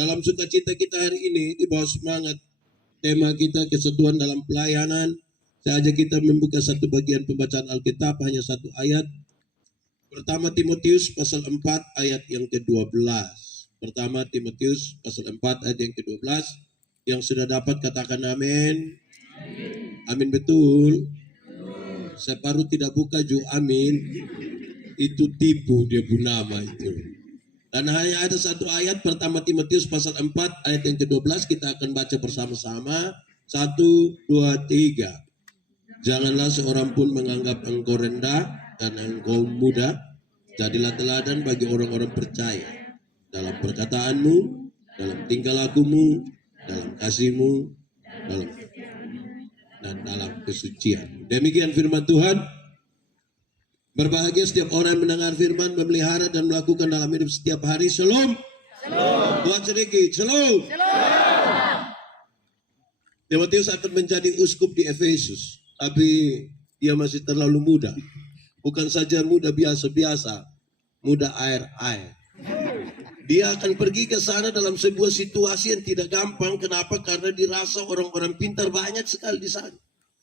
dalam sukacita kita hari ini di bawah semangat tema kita kesatuan dalam pelayanan. Saya ajak kita membuka satu bagian pembacaan Alkitab, hanya satu ayat. Pertama Timotius pasal 4 ayat yang ke-12. Pertama Timotius pasal 4 ayat yang ke-12. Yang sudah dapat katakan amin. Amin betul. Separuh tidak buka ju amin. Itu tipu dia pun nama itu. Dan hanya ada satu ayat, pertama Timotius pasal 4 ayat yang ke-12, kita akan baca bersama-sama. 1, 2, 3. Janganlah seorang pun menganggap engkau rendah dan engkau muda. Jadilah teladan bagi orang-orang percaya dalam perkataanmu, dalam tingkah lakumu, dalam kasihmu, dan dalam kesucian. Demikian firman Tuhan. Berbahagia setiap orang yang mendengar firman, memelihara dan melakukan dalam hidup setiap hari. Shalom. Tuhan sedikit. Shalom. Timotius akan menjadi uskup di Efesus, tapi dia masih terlalu muda. Bukan saja muda biasa-biasa, muda air-air. Dia akan pergi ke sana dalam sebuah situasi yang tidak gampang. Kenapa? Karena dirasa orang-orang pintar banyak sekali di sana.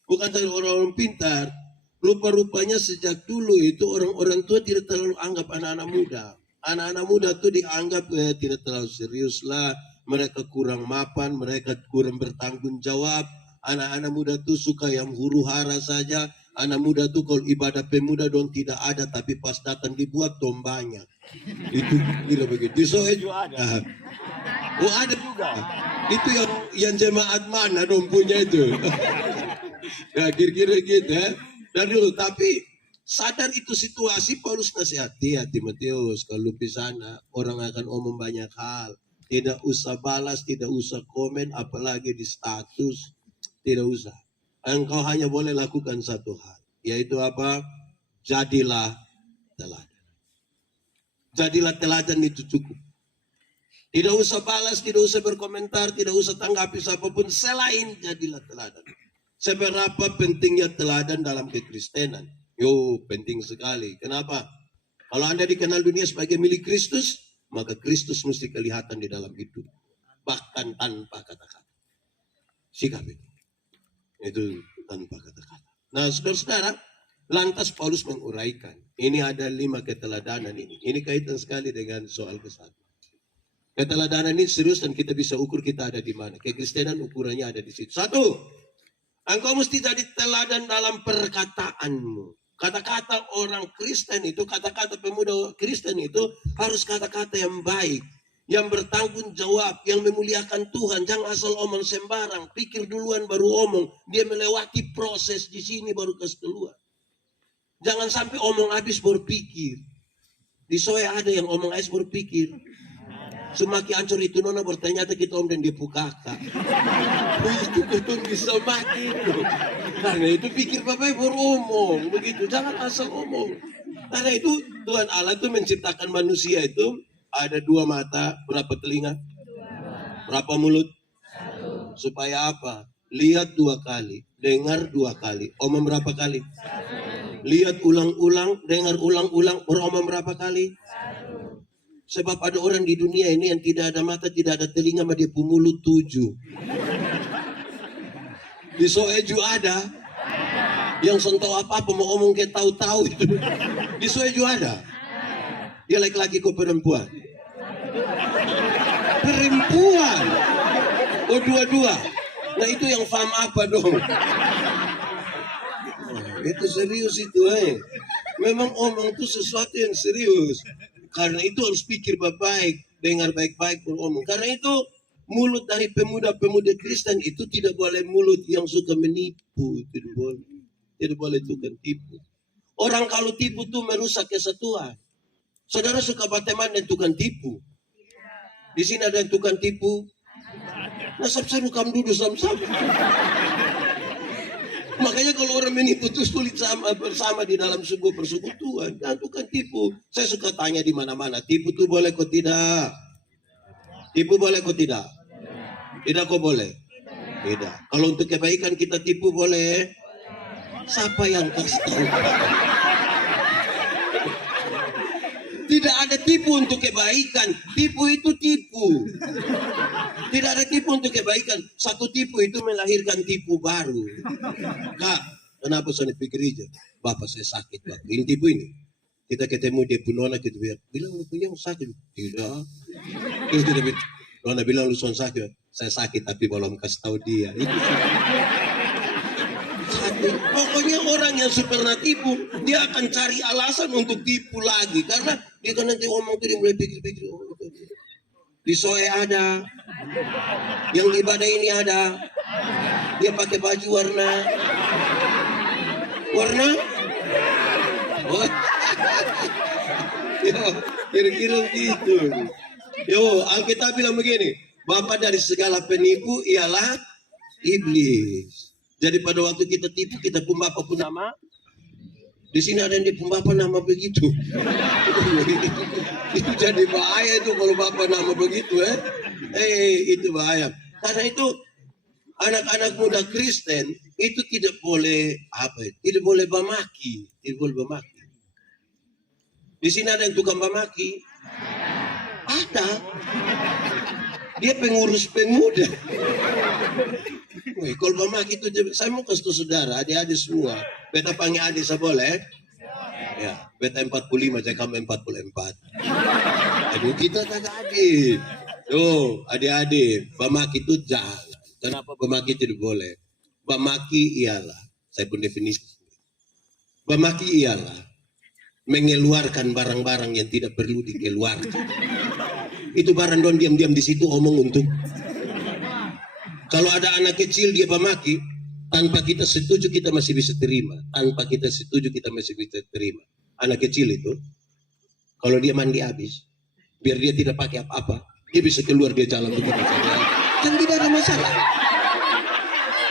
Bukan saja orang-orang pintar, rupa-rupanya sejak dulu itu orang-orang tua tidak terlalu anggap anak-anak muda. Anak-anak muda itu dianggap tidak terlalu serius lah. Mereka kurang mapan, mereka kurang bertanggung jawab. Anak-anak muda itu suka yang huru-hara saja. Anak muda itu kalau ibadah pemuda dong tidak ada, tapi pas datang dibuat dong banyak. Itu gila begitu. So, ada. Oh ada juga. Itu yang jemaat mana dong punya itu. Ya kira-kira gitu ya. Dan dulu, tapi sadar itu situasi. Paulus nasihati ya Timotius, kalau di sana orang akan omong banyak hal. Tidak usah balas, tidak usah komen, apalagi di status, tidak usah. Engkau hanya boleh lakukan satu hal, yaitu apa? Jadilah teladan. Jadilah teladan, itu cukup. Tidak usah balas, tidak usah berkomentar, tidak usah tanggapi siapapun selain jadilah teladan. Seberapa pentingnya teladan dalam kekristenan? Yo, penting sekali. Kenapa? Kalau Anda dikenal dunia sebagai milik Kristus, maka Kristus mesti kelihatan di dalam hidup. Bahkan tanpa kata-kata. Sikap itu. Itu tanpa kata-kata. Nah, saudara-saudara, lantas Paulus menguraikan. Ini ada 5 keteladanan ini. Ini kaitan sekali dengan soal kesatuan. Keteladanan ini serius dan kita bisa ukur kita ada di mana. Kekristenan ukurannya ada di situ. 1. Engkau mesti jadi teladan dalam perkataanmu. Kata-kata orang Kristen itu, kata-kata pemuda Kristen itu harus kata-kata yang baik, yang bertanggung jawab, yang memuliakan Tuhan. Jangan asal omong sembarang, pikir duluan baru omong. Dia melewati proses di sini baru kasih keluar. Jangan sampai omong habis berpikir. Di Soe ada yang omong habis berpikir. Semakin hancur itu nona bertanya kita om dan dia pukaka. Itu betul bisa mati itu. Karena itu pikir bapak beromong begitu. Jangan asal omong. Karena itu Tuhan Allah itu menciptakan manusia itu ada 2 mata, berapa telinga? Berapa mulut? 1. Supaya apa? Lihat 2 kali, dengar 2 kali. Omong berapa kali? 1. Lihat ulang-ulang, dengar ulang-ulang, beromong berapa kali? 1. Sebab ada orang di dunia ini yang tidak ada mata, tidak ada telinga, sama dia mulut 7. Di Soeju ada. Yang sentuh apa-apa mau omong kayak tahu-tahu itu. Di Soeju ada. Dia laki-laki kok perempuan? Perempuan. Oh 2-2. Nah itu yang faham apa dong? Itu serius itu Memang omong itu sesuatu yang serius. Karena itu harus pikir baik-baik, dengar baik-baik beromong. Karena itu mulut dari pemuda-pemuda Kristen itu tidak boleh mulut yang suka menipu. Tidak boleh. Tidak boleh tukang tipu. Orang kalau tipu tuh merusak kesatuan. Saudara suka berteman dengan tukang tipu? Di sini ada yang tukang tipu. Nah, sabtu kamu duduk sama-sama. Makanya kalau orang menipu itu sulit bersama di dalam sebuah persekutuan. Jangan tukang tipu. Saya suka tanya di mana-mana. Tipu itu boleh kok tidak? Tipu boleh kok tidak? Tidak kok boleh? Tidak. Kalau untuk kebaikan kita tipu boleh? Siapa yang kasih tahu? Tidak ada tipu untuk kebaikan. Tipu itu tipu. Tidak ada tipu untuk kebaikan. Satu tipu itu melahirkan tipu baru. Kak, kenapa saya pikir gereja? Bapak saya sakit, Pak. Ini tipu ini. Kita ketemu dia pun nona, kita bilang lu punya sakit. Tidak. Terus dia bilang, nona bilang lu sakit. Saya sakit tapi belum kasih tahu dia. Itu satu. Pokoknya orang yang pernah tipu, dia akan cari alasan untuk tipu lagi. Karena dia kan nanti ngomong tuh dia mulai pikir-pikir. Oh, di Soe ada, yang ibadah ini ada, dia pakai baju warna, oh. Yo, kira-kira gitu. Yo, Alkitab bilang begini, bapak dari segala penipu ialah iblis. Jadi pada waktu kita tipu, kita pun bapak pun nama. Di sini ada yang di bapak nama begitu. Itu jadi bahaya itu kalau bapak nama begitu itu bahaya. Karena itu anak-anak muda Kristen itu tidak boleh tidak boleh bamaki, tidak boleh bamaki. Di sini ada yang tukang bamaki? Ada. Dia pengurus pemuda. Wih, kalau bamaki itu saya mau kasih saudara, adik-adik semua. Beta panggil adik saya boleh? Ya, beta 45, saya kamu 44. Aduh, kita kagak adik. Tuh, adik-adik, bamaki itu jangan. Kenapa bamaki tidak boleh? Bamaki ialah, saya pun definisi. Bamaki ialah mengeluarkan barang-barang yang tidak perlu dikeluarkan. Itu barang don diam-diam di situ omong untuk. Kalau ada anak kecil dia bamaki, tanpa kita setuju kita masih bisa terima. Tanpa kita setuju kita masih bisa terima. Anak kecil itu, kalau dia mandi habis, biar dia tidak pakai apa-apa, dia bisa keluar dia jalan begitu saja. Kan tidak ada masalah.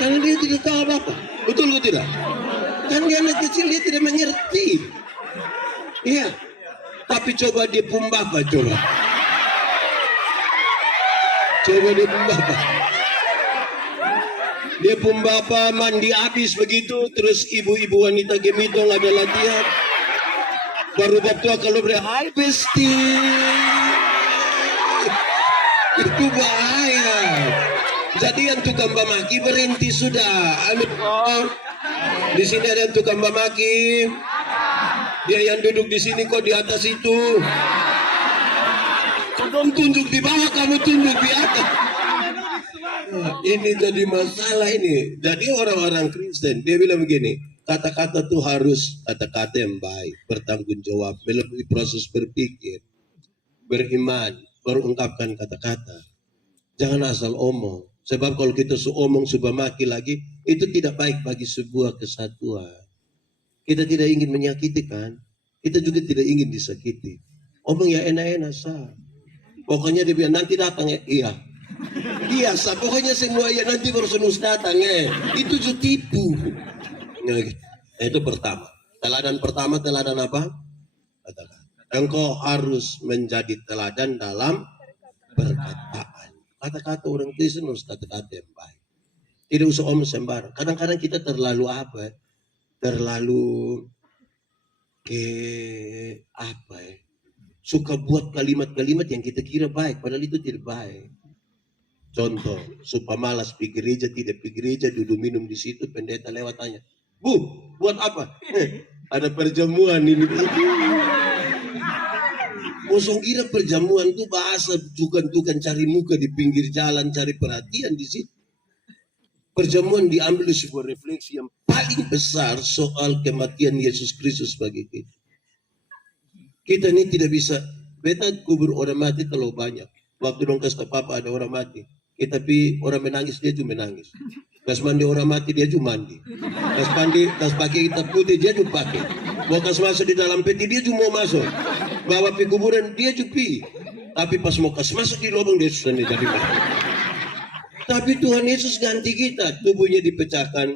Karena dia tidak tahu apa-apa. Betul atau tidak? Kan dia anak kecil dia tidak mengerti. Iya. Tapi coba dia pumbapa coba. Coba dia pumbapa. Dia pumbapa mandi habis begitu, terus ibu-ibu wanita gemitong ada latihan. Baru waktu kalau beri hai besti. Itu bahaya. Jadi yang tukang bamaki berhenti sudah. Amin. Di sini ada yang tukang bamaki. Dia yang duduk di sini kok di atas itu. Kamu tunjuk di bawah, kamu tunjuk di atas. Nah, ini jadi masalah ini. Jadi orang-orang Kristen dia bilang begini, kata-kata tuh harus kata-kata yang baik, bertanggung jawab, melalui proses berpikir, beriman, baru ungkapkan kata-kata. Jangan asal omong. Sebab kalau kita omong subah maki lagi, itu tidak baik bagi sebuah kesatuan. Kita tidak ingin menyakiti kan? Kita juga tidak ingin disakiti. Omong ya enak-enak sah. Pokoknya dia bilang nanti datang ya. Iya. Iya sah. Pokoknya semua ya nanti baru senus datang ya. Itu juga tipu. Nah, itu pertama. Teladan pertama teladan apa? Engkau harus menjadi teladan dalam perkataan. Kata-kata orang Kristen harus kata-kata yang baik. Tidak usah omong sembarang. Kadang-kadang kita terlalu apa? Terlalu suka buat kalimat-kalimat yang kita kira baik, padahal itu tidak baik. Contoh, supaya malas pergi gereja, tidak pergi gereja, duduk minum di situ, pendeta lewat tanya, Bu, buat apa? Ada perjamuan ini. Kosong kira perjamuan itu bahasa tukang-tukang cari muka di pinggir jalan, cari perhatian di situ. Perjamuan diambil sebuah refleksi yang paling besar soal kematian Yesus Kristus bagi kita. Kita ini tidak bisa, beta kubur orang mati terlalu banyak. Waktu dong kasih ke papa ada orang mati. Tapi orang menangis dia juga menangis. Kas mandi orang mati dia juga mandi. Kas pakai hitam putih dia juga pakai. Mau kas masuk di dalam peti dia juga mau masuk. Bawa pi kuburan dia juga pi. Tapi pas mau kas masuk di lubang dia susah jadi mati. Tapi Tuhan Yesus ganti kita, tubuhnya dipecahkan,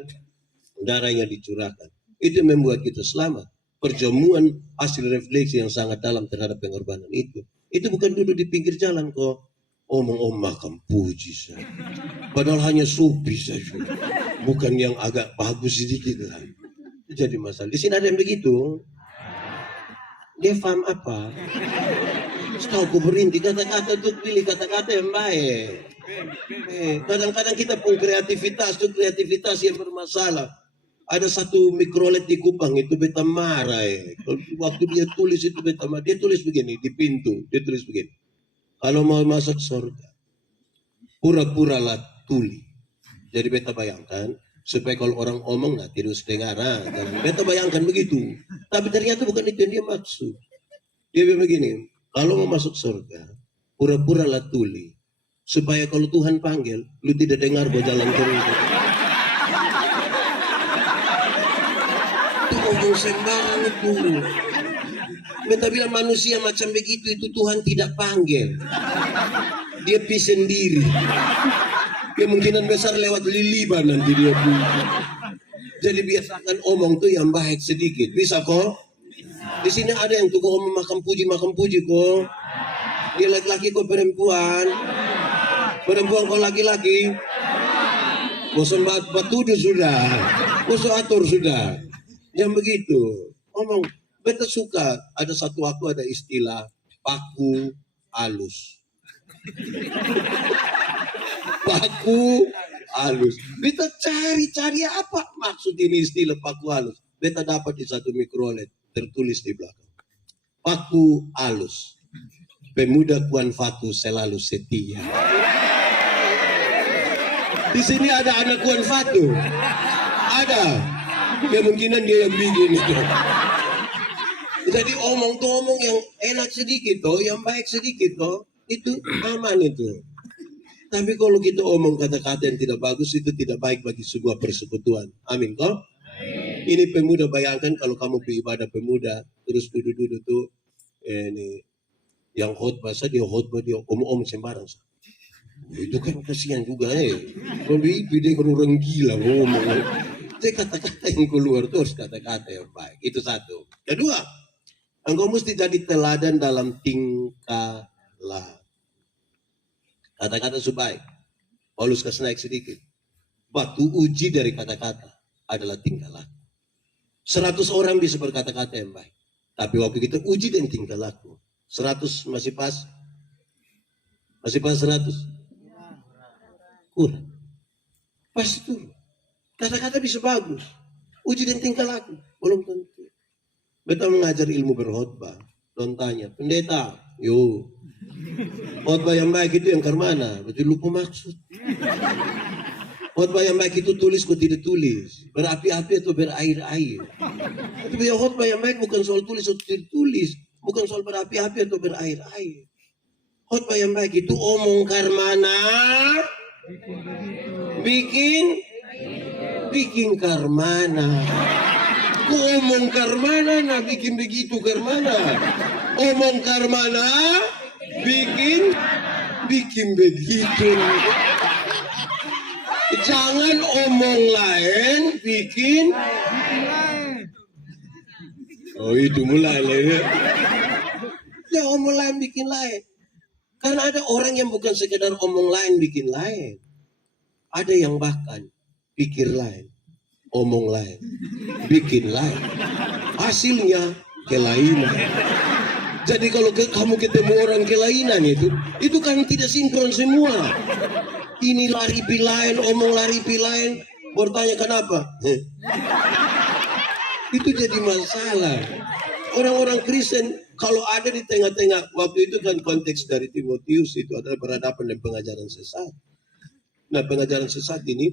darahnya dicurahkan. Itu membuat kita selamat. Perjamuan hasil refleksi yang sangat dalam terhadap pengorbanan itu. Itu bukan duduk di pinggir jalan kok. Omong makan puji saja. Padahal hanya supi saja. Bukan yang agak bagus sedikit lah. Jadi masalah. Di sini ada yang begitu. Dia paham apa? Tahu aku berhenti kata-kata untuk pilih kata-kata yang baik. Kadang-kadang kita pun kreativitas itu kreativitas yang bermasalah. Ada satu mikrolet di Kupang itu beta marah waktu dia tulis itu beta marah. Dia tulis begini di pintu, dia tulis begini. Kalau mau masuk surga, pura-puralah tuli. Jadi beta bayangkan supaya kalau orang omong nah terus dengar. Beta bayangkan begitu. Tapi ternyata bukan itu yang dia maksud. Dia bilang begini, kalau mau masuk surga, pura-puralah tuli. Supaya kalau Tuhan panggil, lu tidak dengar gua jalan terus. Itu ngomong sembarang itu. Beta bilang manusia macam begitu itu Tuhan tidak panggil. Dia pergi sendiri. Kemungkinan besar lewat liliban nanti dia pergi. Jadi biasakan omong tuh yang baik sedikit. Bisa kok? Di sini ada yang tukang omong makan puji kok. Dia laki-laki kok perempuan. Perempuan kok laki-laki. Bosan batudu sudah. Bosan atur sudah. Yang begitu. Omong. Beta suka. Ada satu waktu ada istilah paku alus. Paku alus. Beta cari apa maksud ini istilah paku alus. Beta dapat di satu mikrolet tertulis di belakang. Paku alus. Pemuda Kuan Fatu selalu setia. Di sini ada anak Kuan Fatu. Ada. Kemungkinan dia yang bikin itu. Jadi omong tuh omong yang enak sedikit toh, yang baik sedikit toh, itu aman itu. Tapi kalau kita omong kata-kata yang tidak bagus itu tidak baik bagi sebuah persekutuan. Amin toh? Ini pemuda, bayangkan kalau kamu beribadah pemuda terus duduk-duduk tuh ini yang khotbah dia om sembarang. Itu kan kasihan juga Kalau dia kan orang gila ngomong. Jadi kata-kata yang keluar tuh harus kata-kata yang baik. Itu satu. Kedua, engkau mesti jadi teladan dalam tingkah laku. Kata-kata sebaik. Paulus kasih naik sedikit. Batu uji dari kata-kata adalah tingkah laku. 100 orang bisa berkata-kata yang baik. Tapi waktu kita uji dan tingkah laku. 100 masih pas? Masih pas 100? Kurang. Pas itu. Kata-kata bisa bagus. Uji dan tingkah laku. Belum tentu. Beta mengajar ilmu berkhotbah. Don't tanya. Pendeta. Yo. Khotbah yang baik itu yang ke mana? Betul lupa maksud. Khotbah yang baik itu tulis kok tidak tulis. Berapi-api atau berair-air. Tapi khotbah yang baik bukan soal tulis atau tidak tulis. Bukan soal berapi-api atau berair-air. Khotbah yang baik itu omong karmana. Bikin karmana. Omong karmana nah bikin begitu karmana. Omong karmana bikin begitu. Jangan omong lain bikin. Oh itu mulai ya. Ya omong lain bikin lain. Karena ada orang yang bukan sekedar omong lain bikin lain. Ada yang bahkan pikir lain, omong lain, bikin lain. Hasilnya kelainan. Jadi kalau kamu ketemu orang kelainan itu kan tidak sinkron semua. Ini lari pi lain, omong lari pi lain, bertanya kenapa? Itu jadi masalah. Orang-orang Kristen kalau ada di tengah-tengah, waktu itu kan konteks dari Timotius itu adalah berhadapan dengan pengajaran sesat. Nah pengajaran sesat ini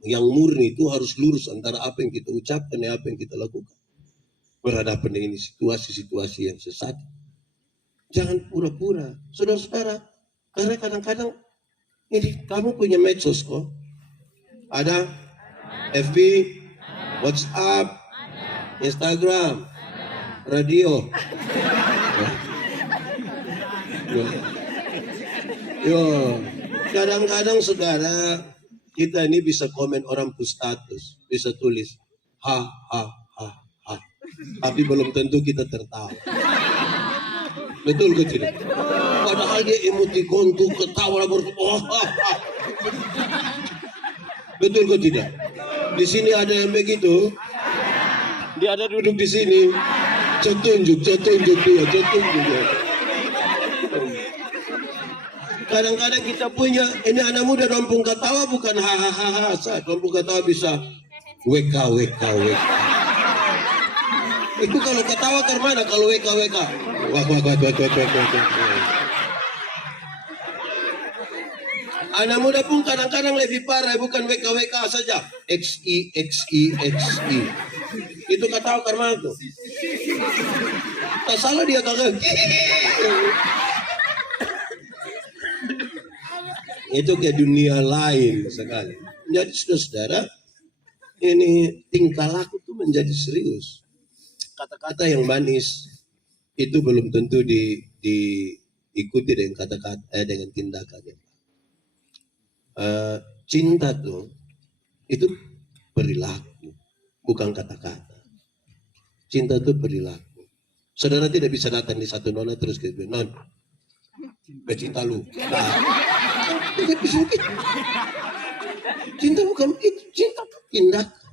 yang murni itu harus lurus antara apa yang kita ucapkan dan apa yang kita lakukan. Berhadapan dengan situasi-situasi yang sesat. Jangan pura-pura. Saudara-saudara, karena kadang-kadang ini kamu punya medsos kok. Ada FB, WhatsApp, Instagram, radio. Yo, kadang-kadang saudara kita ini bisa komen orang push status, bisa tulis ha. Tapi belum tentu kita tertawa. Betul ke tidak? Padahal dia emoticon tuh ketawa Betul ke tidak? Di sini ada yang begitu. Dia ada duduk di sini. Tunjuk dia, tunjuk dia. Kadang-kadang kita punya, ini anak muda rompong ketawa bukan hahaha, rompong ketawa bisa WK. Itu kalau ketawa ke mana? Kalau WK. Wah. Anak muda pun kadang-kadang lebih parah, bukan WK saja. XI. Itu ketawa ke mana tuh? Tak salah dia kagak. Itu ke dunia lain sekali. Jadi saudara, ini tingkah laku itu menjadi serius. Kata-kata yang manis itu belum tentu diikuti dengan kata-kata dengan tindakan. Cinta tuh itu perilaku, bukan kata-kata. Cinta itu perilaku. Saudara tidak bisa datang di satu nona terus ke non, cinta lu. Tidak bisa gitu. Cinta bukan itu, cinta itu tindakan.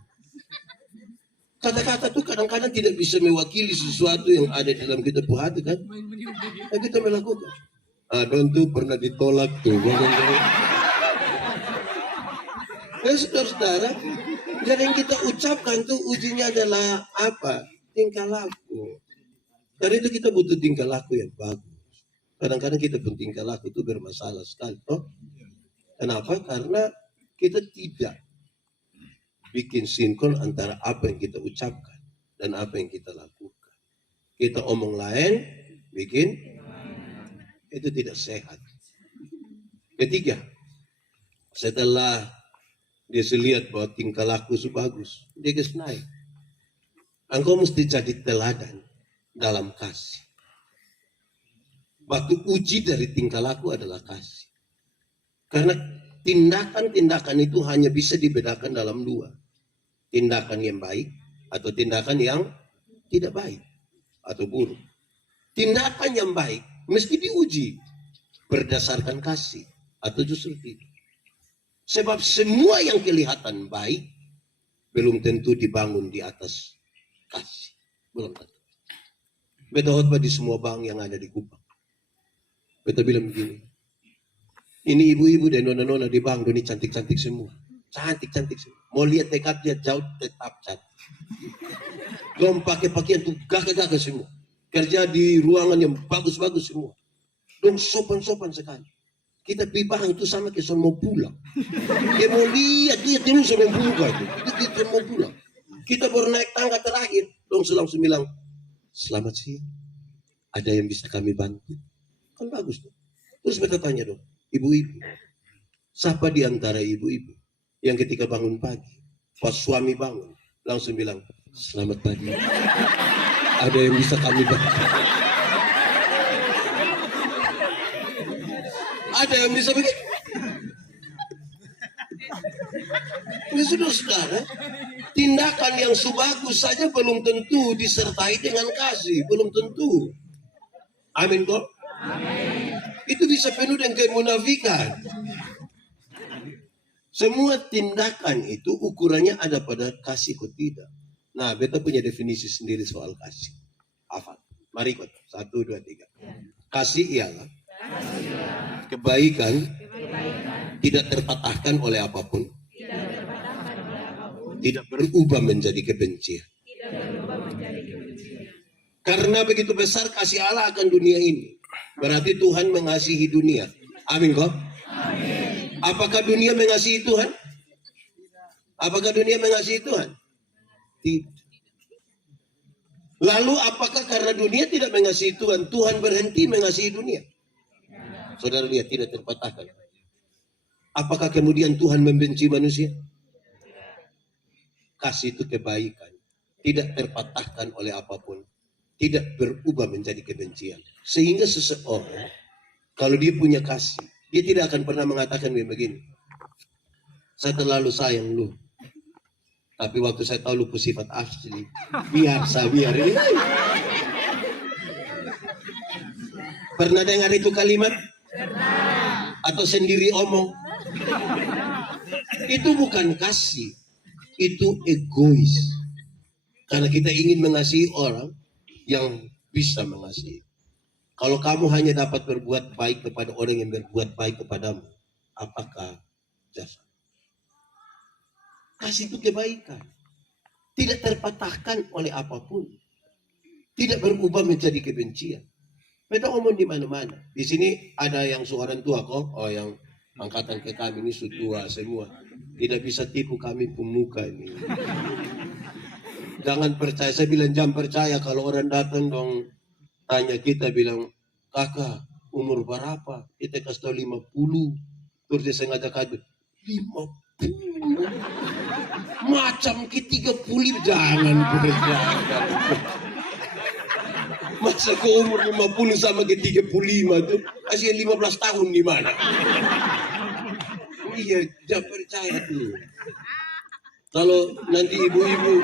Kata-kata tuh kadang-kadang tidak bisa mewakili sesuatu yang ada dalam kita punya hati kan. Dan kita melakukan. Don tuh pernah ditolak tuh. Ya saudara-saudara, jadi yang kita ucapkan tuh ujinya adalah apa? Tingkah laku. Dari itu kita butuh tingkah laku yang bagus. Kadang-kadang kita pun tingkah laku itu bermasalah sekali. Oh? Kenapa? Karena kita tidak bikin sinkron antara apa yang kita ucapkan dan apa yang kita lakukan. Kita omong lain, bikin itu tidak sehat. Ketiga, setelah dia lihat bahwa tingkah laku itu bagus, dia naik. Engkau mesti jadi teladan dalam kasih. Waktu uji dari tingkah laku adalah kasih. Karena tindakan-tindakan itu hanya bisa dibedakan dalam dua. Tindakan yang baik atau tindakan yang tidak baik atau buruk. Tindakan yang baik mesti diuji berdasarkan kasih atau justru tidak. Sebab semua yang kelihatan baik belum tentu dibangun di atas kasih. Belum tentu. Beta khotbah di semua bank yang ada di Kupang. Beta bilang begini. Ini ibu-ibu dan nona-nona di bank ini cantik-cantik semua. Cantik-cantik semua. Mau lihat dekat lihat jauh tetap cantik. Dong pakai pakaian tuh gagah-gagah semua. Kerja di ruangan yang bagus-bagus semua. Dong sopan-sopan sekali. Kita pergi bank itu sama kayak mau pulang. Dia mau lihat ini mau buka itu. Kita mau pulang. Kita baru naik tangga terakhir. Dong langsung bilang, selamat siang. Ada yang bisa kami bantu? Kan bagus tuh. Terus beta tanya dong, ibu-ibu, siapa di antara ibu-ibu yang ketika bangun pagi, pas suami bangun, langsung bilang, selamat pagi. Ada yang bisa kami bantu? Ada yang bisa begitu? Ini saudara, tindakan yang sebagus saja belum tentu disertai dengan kasih, belum tentu. Amin kok? Amin. Itu bisa penuh dengan kemunafikan. Semua tindakan itu ukurannya ada pada kasih atau tidak. Nah, beta punya definisi sendiri soal kasih. Apa? Mari ikut. 1, 2, 3. Kasih ialah kebaikan tidak terpatahkan oleh apapun. Tidak berubah menjadi kebencian. Karena begitu besar kasih Allah akan dunia ini. Berarti Tuhan mengasihi dunia. Amin kok? Amin. Apakah dunia mengasihi Tuhan? Apakah dunia mengasihi Tuhan? Tidak. Lalu apakah karena dunia tidak mengasihi Tuhan, Tuhan berhenti mengasihi dunia? Saudara lihat, tidak terpatahkan. Apakah kemudian Tuhan membenci manusia? Kasih itu kebaikan. Tidak terpatahkan oleh apapun. Tidak berubah menjadi kebencian. Sehingga seseorang, kalau dia punya kasih, dia tidak akan pernah mengatakan begini. Saya terlalu sayang lu. Tapi waktu saya tahu lu sifat asli, biar. Pernah dengar itu kalimat? Atau sendiri omong? Itu bukan kasih. Itu egois. Karena kita ingin mengasihi orang, yang bisa mengasihi. Kalau kamu hanya dapat berbuat baik kepada orang yang berbuat baik kepadamu, apakah jasa? Kasih itu kebaikan. Tidak terpatahkan oleh apapun. Tidak berubah menjadi kebencian. Kita ngomong di mana-mana. Di sini ada yang seorang tua kok, oh yang angkatan ke kami ini sudah tua semua. Tidak bisa tipu kami pemuka ini. Jangan percaya, saya bilang jangan percaya kalau orang datang dong tanya kita bilang, kakak umur berapa? Kita kasih tahu 50. Terus dia sengaja kabur. 50? Macam ke 30, jangan percaya. Masa ke umur 50 sama ke 35 tuh masih 15 tahun di mana? Iya, jangan percaya tuh. Kalau nanti ibu-ibu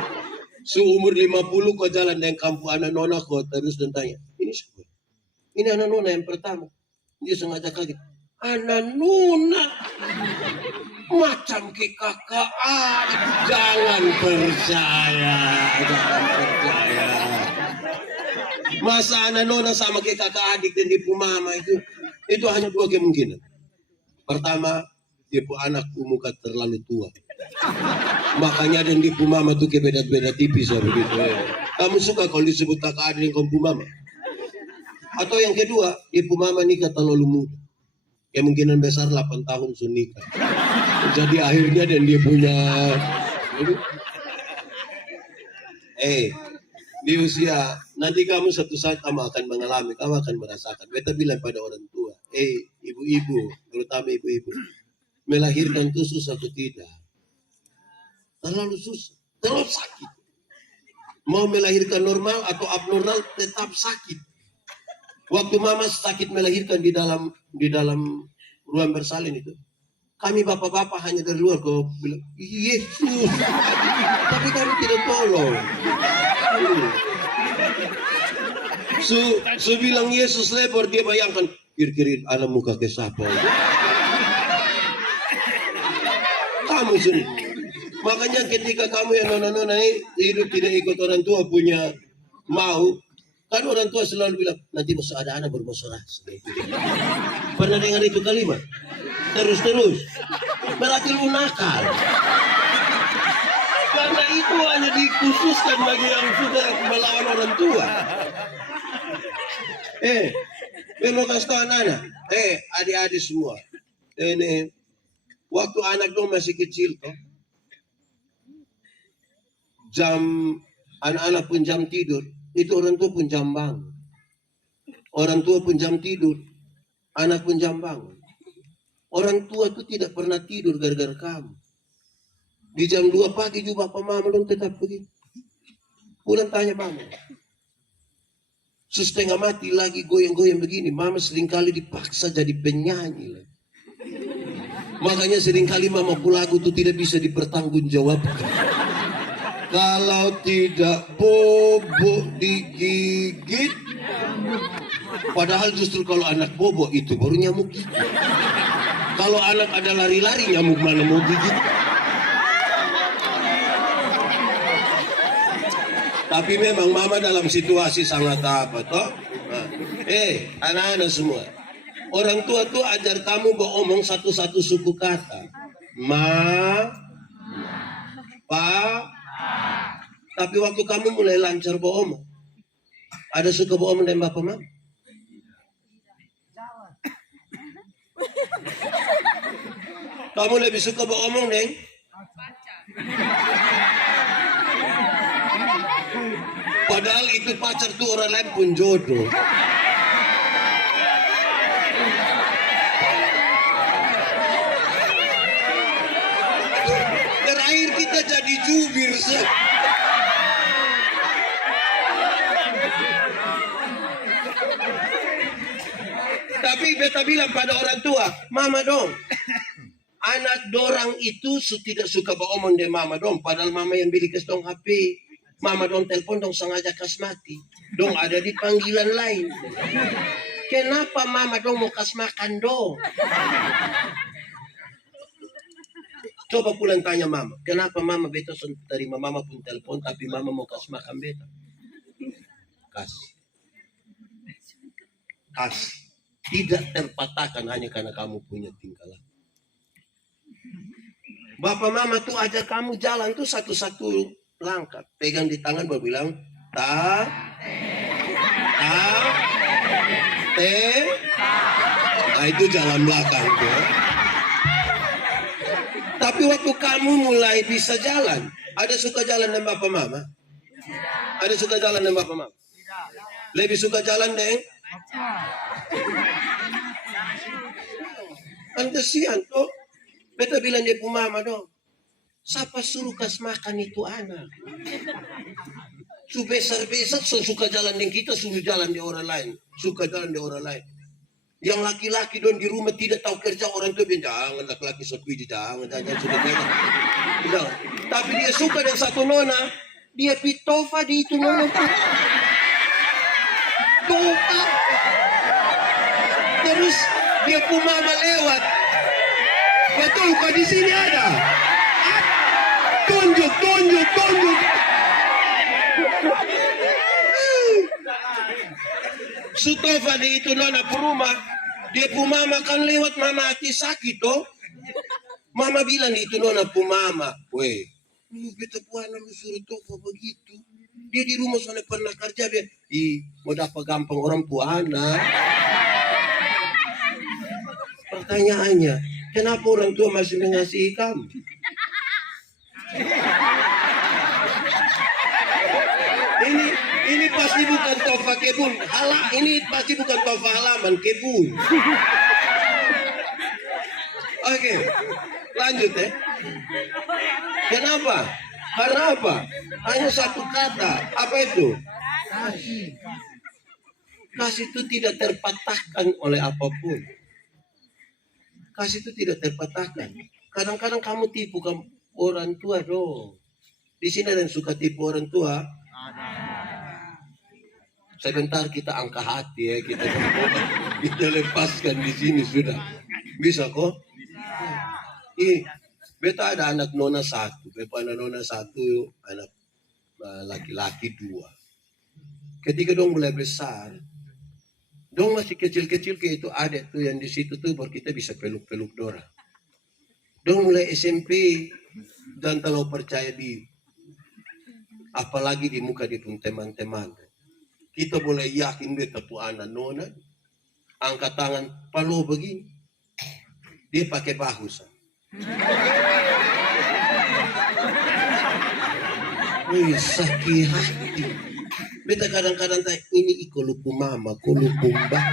seumur 50 kau jalan dengan kampung anak nona kau terus dan tanya, ini siapa? Ini anak nona yang pertama. Dia sengaja kaget. Anak nona macam ke kakak jangan percaya, jangan percaya. Masa anak nona sama ke kakak adik dan ibu mama itu hanya dua kemungkinan. Pertama, ibu anak muka terlalu tua. Makanya dan ibu mama tuh kayak beda-beda tipis ya begitu. Kamu suka kalau disebut kakak adik dan ibu mama? Atau yang kedua, ibu mama nikah terlalu muda. Kemungkinan besar 8 tahun sudah nikah. Jadi akhirnya dan dia punya di usia nanti kamu satu saat kamu akan mengalami, kamu akan merasakan. Beta bilang pada orang tua, ibu-ibu, terutama ibu-ibu, melahirkan itu susah atau tidak? Terlalu susah, terlalu sakit. Mau melahirkan normal atau abnormal tetap sakit. Waktu mama sakit melahirkan di dalam ruang bersalin itu, kami bapak-bapak hanya dari luar kau bilang, Yesus, tapi kami tidak tolong. Su bilang Yesus lebar, dia bayangkan kiri-kiri alam muka ke siapa. Kamu sini. Makanya ketika kamu yang nona-nona hidup tidak ikut orang tua punya mau, kan orang tua selalu bilang nanti masuk ada anak bermasalah. Pernah dengar itu kalimat? Terus berarti lu nakal. Karena itu hanya dikhususkan bagi yang sudah melawan orang tua. Mau kasih tahu anak-anak, adik-adik semua. Ini waktu anak dong masih kecil toh, jam anak-anak pun jam tidur, itu orang tua pun jam bangun. Orang tua pun jam tidur, anak pun jam bangun. Orang tua itu tidak pernah tidur gara-gara kamu. Di jam 2 pagi juga bapak mama dong tetap begitu. Pulang tanya mama. Setengah mati lagi goyang-goyang begini. Mama seringkali dipaksa jadi penyanyi. Makanya seringkali mama lagu itu tidak bisa dipertanggungjawabkan. Kalau tidak bobo digigit. Padahal justru kalau anak bobo itu baru nyamuk gigit. Kalau anak ada lari-lari nyamuk mana mau gigit. Tapi memang mama dalam situasi sangat apa toh? Anak-anak semua. Orang tua tuh ajar kamu beromong satu-satu suku kata. Ma, pa. Tapi waktu kamu mulai lancar beromong, ada suka beromong dengan bapak mama? Kamu lebih suka beromong neng? Padahal itu pacar tuh orang lain pun jodoh. Terakhir kita jadi jubir sih. Tapi beta bilang pada orang tua, mama dong. Anak dorang itu tidak suka beromong dengan mama dong. Padahal mama yang beli kes dong HP. Mama dong telepon dong sengaja kas mati. Dong ada di panggilan lain. Kenapa mama dong mau kas makan dong? Coba pulang tanya mama. Kenapa mama beta terima mama pun telepon tapi mama mau kas makan beta? kasih. Kasih. Tidak terpatahkan hanya karena kamu punya tingkah laku. Bapak mama tuh ajak kamu jalan tuh satu-satu langkah. Pegang di tangan baru bilang, ta, te. Nah itu jalan belakang tuh. Tapi waktu kamu mulai bisa jalan, ada suka jalan dengan bapak mama? Ada suka jalan dengan bapak mama? Lebih suka jalan dengan? Kan kesian tuh. Beta bilang dia pu mama dong. Siapa suruh kas makan itu anak? Su besar-besar suka jalan dengan kita, suruh jalan di orang lain. Suka jalan di orang lain. Yang laki-laki dong di rumah tidak tahu kerja, orang tua bilang jangan laki-laki sepi, jangan sudah banyak. Tapi dia suka dengan satu nona, dia pitofa di itu nona. Tofa. Terus dia pu mama lewat. Betul, kok di sini ada. Tunjuk. Sutofa di itu nona rumah. Dia pu mama kan lewat, mama hati sakit toh. Mama bilang itu nona pu mama, weh, lu beta pu anak lu suruh Tofa begitu. Dia di rumah sana pernah kerja dia, mau dapat gampang orang pu anak. Pertanyaannya, kenapa orang tua masih mengasihi kamu? Ini pasti bukan Tofa kebun. Ini pasti bukan Tofa halaman kebun. Oke, lanjut ya. Kenapa? Karena apa? Hanya satu kata. Apa itu? Kasih. Kasih itu tidak terpatahkan oleh apapun. Kasih itu tidak terpatahkan. Kadang-kadang kamu tipu orang tua dong. Di sini ada yang suka tipu orang tua. Sebentar kita angka hati ya, kita lepaskan di sini sudah. Bisa kok? Beta ada anak nona satu, anak laki-laki 2. Ketika dong mulai besar, dong masih kecil-kecil kayak itu ada tuh yang di situ tuh baru kita bisa peluk-peluk Dora. Dong mulai SMP dan terlalu percaya diri. Apalagi di muka dia pun teman-teman. Kita boleh yakin dia tepu anak nona. Angkat tangan, palu begini. Dia pakai bahu. Wih, sakit hati. Beta kadang-kadang tanya, ini lupu mama, lupu mbak.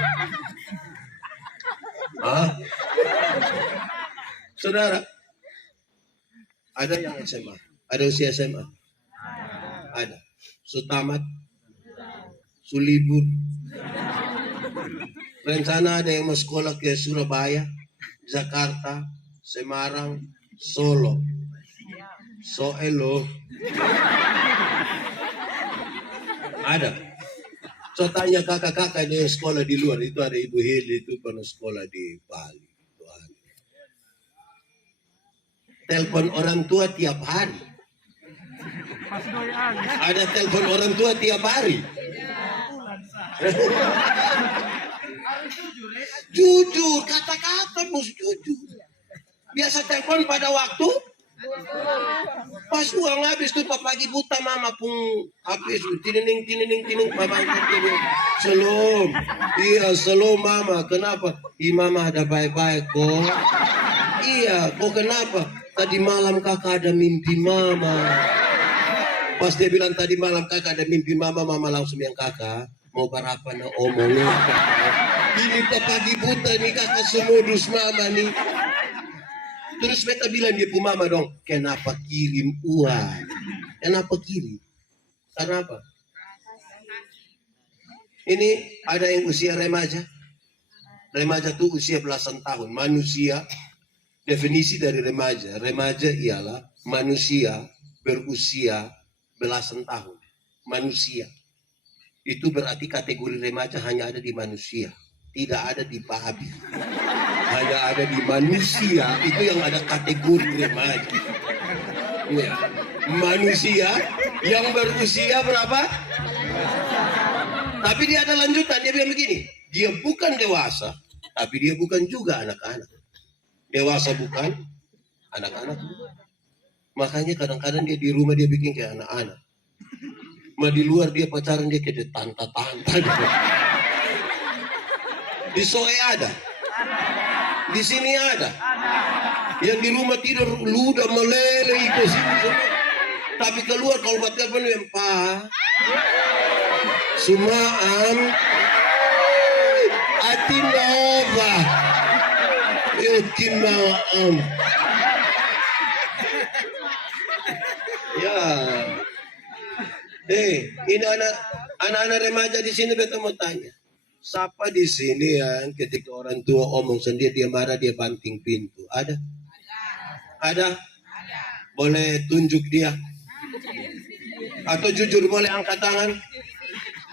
Saudara, ada yang SMA, ada usia SMA. Ada. Sutamat, sulibur. Rencana ada yang mau sekolah ke Surabaya, Jakarta, Semarang, Solo. Soelo. Ada. So tanya kakak-kakak dia sekolah di luar. Itu ada Ibu Hili itu pernah sekolah di Bali. Telepon orang tua tiap hari. Ada telepon orang tua tiap hari. Jujur, kata-kata mesti jujur. Biasa telepon pada waktu pas uang habis tuh pagi buta mama pun habis tinining mama selom. Iya selom mama, kenapa? Mama ada baik-baik kok. Iya, kok kenapa? Tadi malam kakak ada mimpi mama. Pas dia bilang tadi malam kakak ada mimpi mama, mama langsung yang kakak mau barapan omongnya. Ini pagi buta nih kakak semodus mama nih. Terus beta bilang dia pu mama dong, kenapa kirim uang? Kenapa kirim? Karena apa? Ini ada yang usia remaja. Remaja tuh usia belasan tahun. Manusia, definisi dari remaja. Remaja ialah manusia berusia belasan tahun. Manusia. Itu berarti kategori remaja hanya ada di manusia. Tidak ada di babi. Hanya ada di manusia. Itu yang ada kategori remaja. Ya. Manusia yang berusia berapa? Tapi dia ada lanjutan, dia bilang begini, dia bukan dewasa, tapi dia bukan juga anak-anak. Dewasa bukan, anak-anak bukan. Makanya kadang-kadang dia di rumah dia bikin kayak anak-anak. Di luar dia pacaran dia kayak tanta-tanta. Di Soe ada, di sini ada. Yang di rumah tidur ludah meleleh ikut sini semua. Tapi keluar kalau buat telepon yang Pak Sumaan Atinova Yokinaan. Ya. Ini anak-anak remaja di sini beta mau tanya. Siapa di sini yang ketika orang tua omong sendiri dia marah dia banting pintu? Ada? Ada? Boleh tunjuk dia? Atau jujur boleh angkat tangan?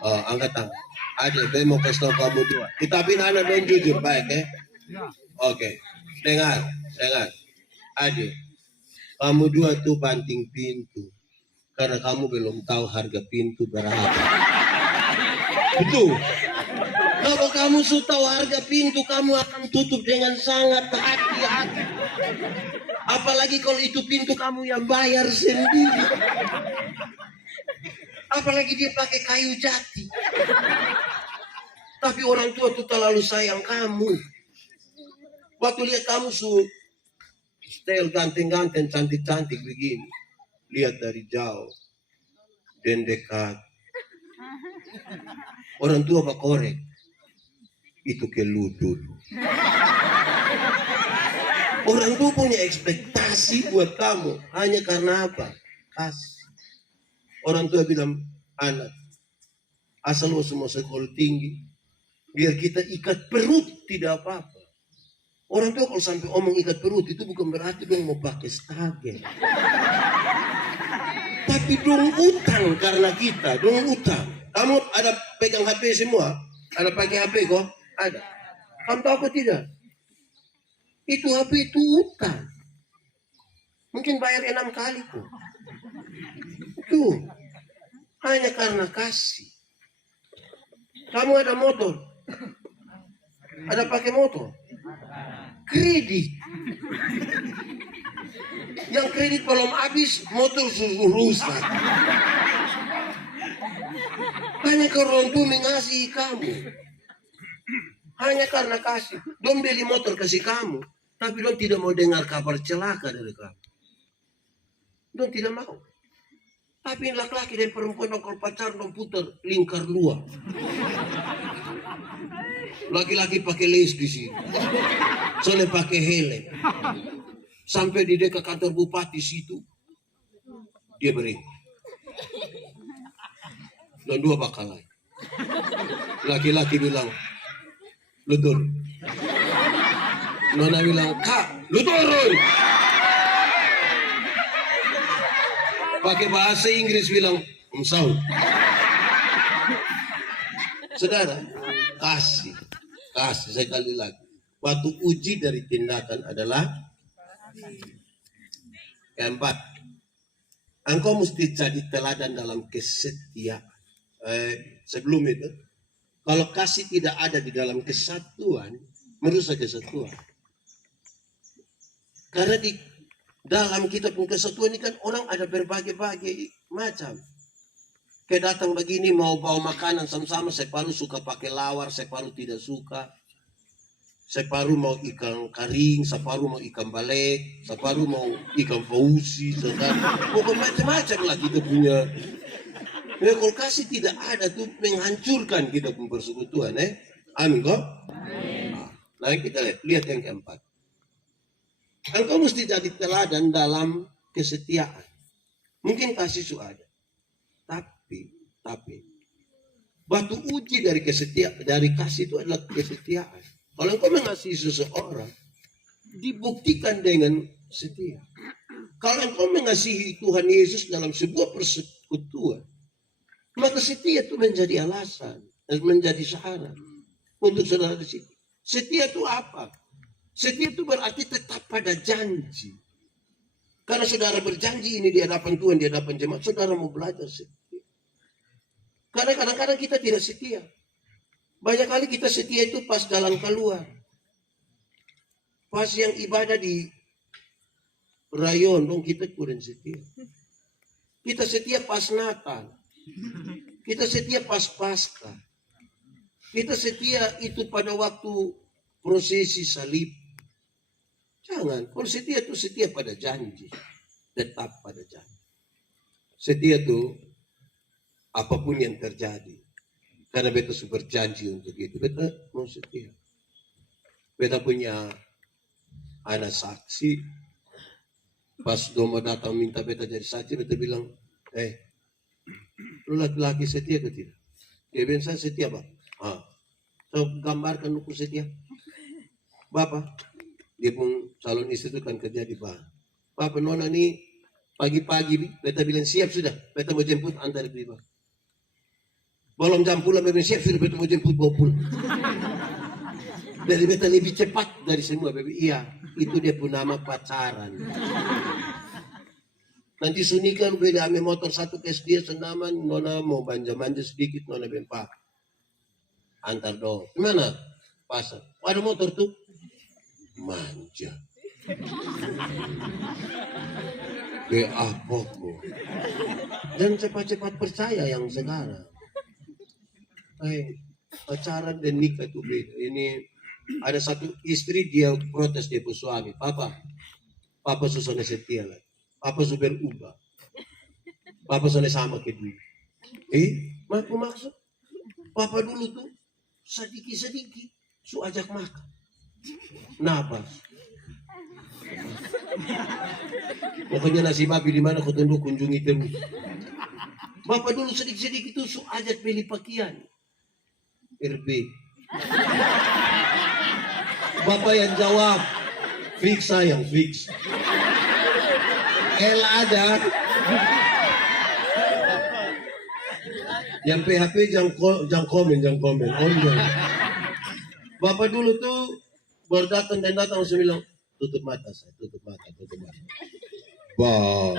Oh, angkat tangan. Ada, saya mau kasih tahu kamu dua. Tapi anak dong jujur, baik ya? Oke. Dengar. Ada. Kamu dua tuh banting pintu. Karena kamu belum tahu harga pintu berapa. Betul. Kalau kamu sudah tahu harga pintu, kamu akan tutup dengan sangat hati-hati. Apalagi kalau itu pintu kamu yang bayar sendiri. Apalagi dia pakai kayu jati. Tapi orang tua tuh terlalu sayang kamu. Waktu lihat kamu style ganteng-ganteng, cantik-cantik begini. Lihat dari jauh. Dan dekat. Orang tua pak korek. Itu keludut. Orang tua punya ekspektasi buat kamu. Hanya karena apa? Kasih. Orang tua bilang, anak, asal lo semua sekolah tinggi, biar kita ikat perut, tidak apa-apa. Orang tua kalau sampai omong ikat perut, itu bukan berarti dong mau pakai stage. Tapi dong utang karena kita, dong utang. Kamu ada pegang HP semua? Ada pakai HP kok? Ada. Kamu tahu apa tidak? Itu HP itu utang. Mungkin bayar 6 kali kok. Itu hanya karena kasih. Kamu ada motor, ada pakai motor, kredit. Yang kredit belum habis, motor sudah rusak. Hanya karena orang tua mengasihi kamu. Hanya karena kasih. Dong beli motor kasih kamu, tapi dong tidak mau dengar kabar celaka dari kamu. Dong tidak mau. Tapi laki-laki dan perempuan kalau pacaran dong putar lingkar luar. Laki-laki pakai les di sini. Soalnya pakai helm. Sampai di dekat kantor bupati situ. Dia bering. Dan dua bakal lain. Laki-laki bilang, lu turun. Nona bilang, Kak, lu turun. Pakai bahasa Inggris bilang, Saud. Saudara, kasih sekali lagi. Waktu uji dari tindakan adalah keempat. Engkau mesti jadi teladan dalam kesetiaan. Sebelum itu, kalau kasih tidak ada di dalam kesatuan, merusak kesatuan. Karena di dalam kita pun kesatuan ini kan orang ada berbagai-bagai macam. Kayak datang begini mau bawa makanan sama-sama, separuh suka pakai lawar, separuh tidak suka. Separuh mau ikan karing, separuh mau ikan balek, separuh mau ikan fausi, pokoknya macam-macam lah kita punya. Ya, kalau kasih tidak ada tuh menghancurkan kita pun persekutuan. Amin kok? Nah kita lihat yang keempat. Engkau mesti jadi teladan dalam kesetiaan. Mungkin kasih sudah ada. Tapi batu uji dari kesetiaan, dari kasih itu adalah kesetiaan. Kalau engkau mengasihi seseorang, dibuktikan dengan setia. Kalau engkau mengasihi Tuhan Yesus dalam sebuah persekutuan, maka setia itu menjadi alasan dan menjadi syarat untuk saudara di situ. Setia itu apa? Setia itu berarti tetap pada janji. Karena saudara berjanji ini di hadapan Tuhan, di hadapan jemaat, saudara mau belajar setia. Karena kadang-kadang kita tidak setia. Banyak kali kita setia itu pas jalan keluar. Pas yang ibadah di rayon, dong kita kurang setia. Kita setia pas Natal. Kita setia pas Paskah. Kita setia itu pada waktu prosesi salib. Jangan, kalau setia itu setia pada janji. Tetap pada janji. Setia itu apapun yang terjadi. Karena beta berjanji untuk itu. Beta mau setia. Beta punya anak saksi. Pas Domo datang minta beta jadi saksi, beta bilang, lu laki-laki setia atau tidak? Dia bilang, saya setia, Pak. So, gambarkan aku setia. Bapak, dia pun calon istri itu kan kerja di Bahan. Bapak, nona nih pagi-pagi, beta bilang siap sudah. Beta mau jemput antar di Bahan. Belum jam pulang, beta siap sudah, beta mau jemput bawa pulang. Dari beta lebih cepat dari semua, beta. Iya, itu dia pun nama pacaran. Nanti sunikan beda ame motor satu ke dia sendaman, nona mau manja-manja sedikit, nona bilang, Pak, antar dong. Gimana? Pasar. Ada motor tuh? Manja. Apa kok? Dan cepat-cepat percaya yang sekarang. Pacaran dan nikah itu beda. Ini ada satu istri dia protes dia pun suami. Papa susahnya setia lah. Papa sudah berubah. Papa sudah sama kayak dulu. Maksud? Papa dulu tuh sedikit-sedikit su ajak makan. Napa? Pokoknya nasi babi di mana kau tunduk kunjungi terus. Bapak dulu sedikit-sedikit itu su ajak beli pakaian. RB. Bapak yang jawab, fix sayang, fix. L ada. Yang PHP jangan komen. Oh iya. Bapak dulu tuh baru datang langsung bilang, tutup mata saya, tutup mata. Wow.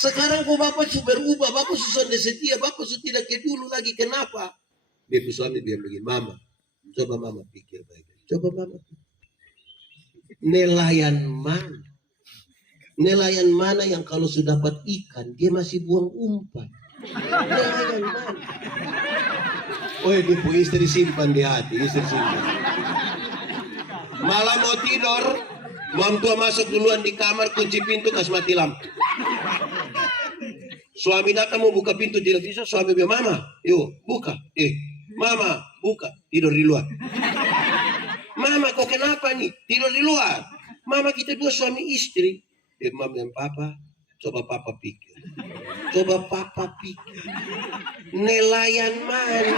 Sekarang kok Bapak sudah berubah, Bapak susah setia, Bapak sudah tidak kayak dulu lagi. Kenapa? Dia suami dia begini, Mama, coba Mama pikir baik. Coba Mama pikir. Nelayan mana yang kalau sudah dapat ikan, dia masih buang umpan? Nelayan mana? Oh, ibu istri simpan di hati, istri simpan. Malam mau tidur, mam tua masuk duluan di kamar, kunci pintu, kasih mati lampu. Suami datang mau buka pintu, tidak bisa. Suami bilang, Mama, yuk buka. Mama, buka. Tidur di luar. Mama, kok kenapa nih? Tidur di luar. Mama, kita dua suami istri. Mama dan Papa, coba Papa pikir. Nelayan mana?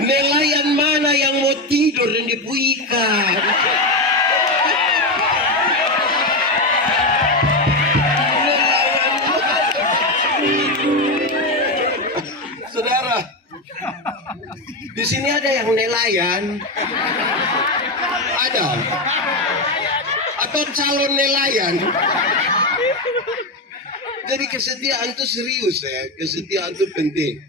Nelayan mana yang mau tidur dan dipuikan? Saudara, di sini ada yang nelayan, ada, atau calon nelayan. Jadi kesetiaan itu serius ya, kesetiaan itu penting.